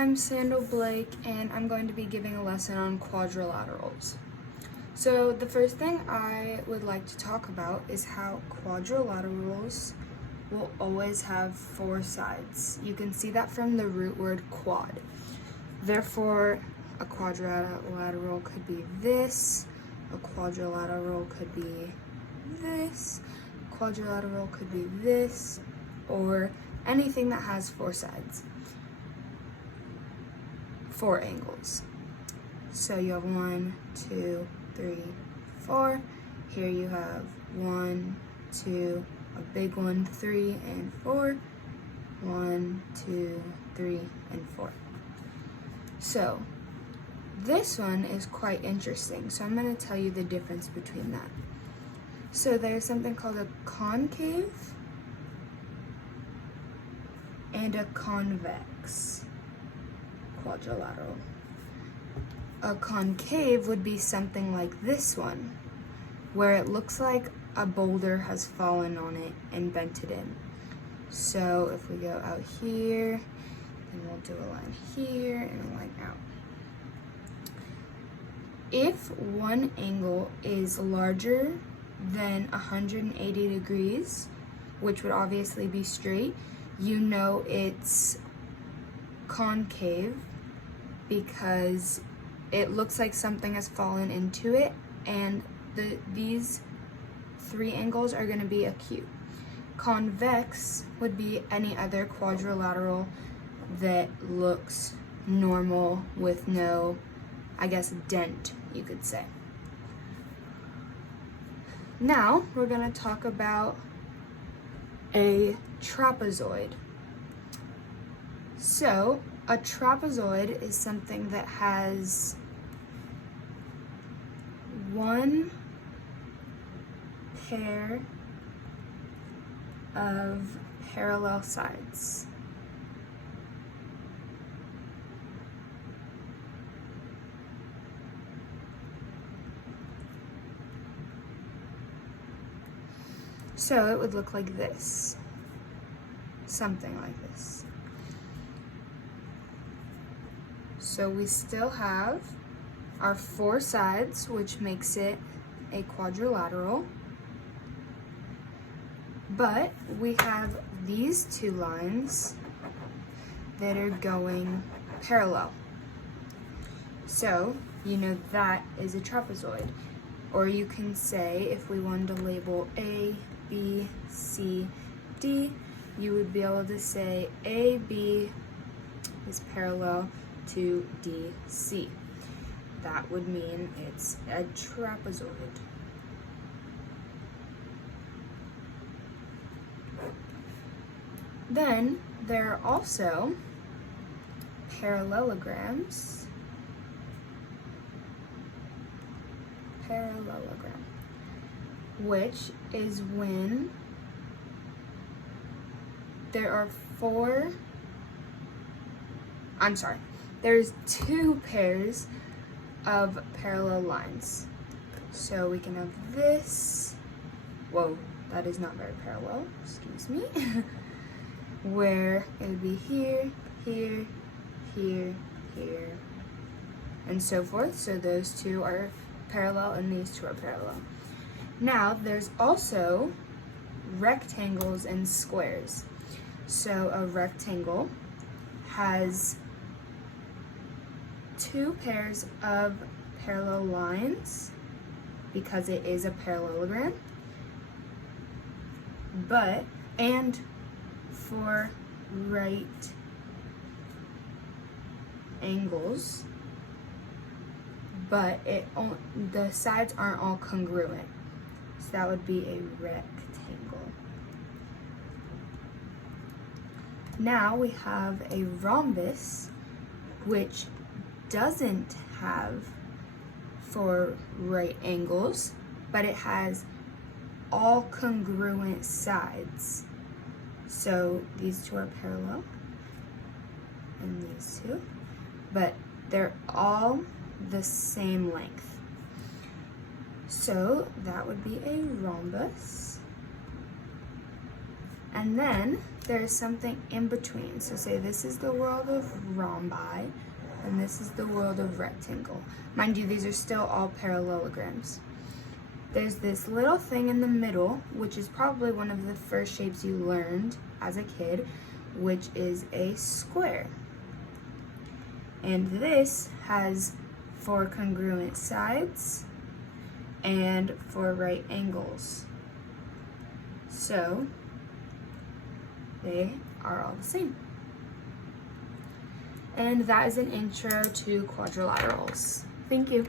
I'm Sandal Blake, and I'm going to be giving a lesson on quadrilaterals. So the first thing I would like to talk about is how quadrilaterals will always have four sides. You can see that from the root word quad. Therefore, a quadrilateral could be this, a quadrilateral could be this, a quadrilateral could be this, or anything that has four sides. Four angles. So you have 1, 2, 3, 4. Here you have 1, 2, a big one, 3 and 4. 1, 2, 3, and 4. So this one is quite interesting. So I'm going to tell you the difference between that. So there's something called a concave and a convex quadrilateral. A concave would be something like this one, where it looks like a boulder has fallen on it and bent it in. So if we go out here, then we'll do a line here and a line out. If one angle is larger than 180 degrees, which would obviously be straight, you know it's concave because it looks like something has fallen into it, and these three angles are going to be acute. Convex would be any other quadrilateral that looks normal with no, I guess, dent, you could say. Now we're going to talk about a trapezoid. So a trapezoid is something that has one pair of parallel sides. So it would look like this, something like this. So we still have our four sides, which makes it a quadrilateral. But we have these two lines that are going parallel. So you know that is a trapezoid. Or you can say, if we wanted to label A, B, C, D, you would be able to say AB is parallel to DC. That would mean it's a trapezoid. Then there are also parallelograms. Parallelogram, which is when there's two pairs of parallel lines. So we can have this, whoa, that is not very parallel, excuse me, where it would be here, here, here, here, and so forth. So those two are parallel and these two are parallel. Now there's also rectangles and squares. So a rectangle has two pairs of parallel lines because it is a parallelogram, and for right angles, but the sides aren't all congruent. So that would be a rectangle. Now we have a rhombus, which doesn't have four right angles, but it has all congruent sides. So these two are parallel, and these two, but they're all the same length. So that would be a rhombus. And then there's something in between. So say this is the world of rhombi, and this is the world of rectangle. Mind you, these are still all parallelograms. There's this little thing in the middle, which is probably one of the first shapes you learned as a kid, which is a square. And this has 4 congruent sides and 4 right angles. So they are all the same. And that is an intro to quadrilaterals. Thank you.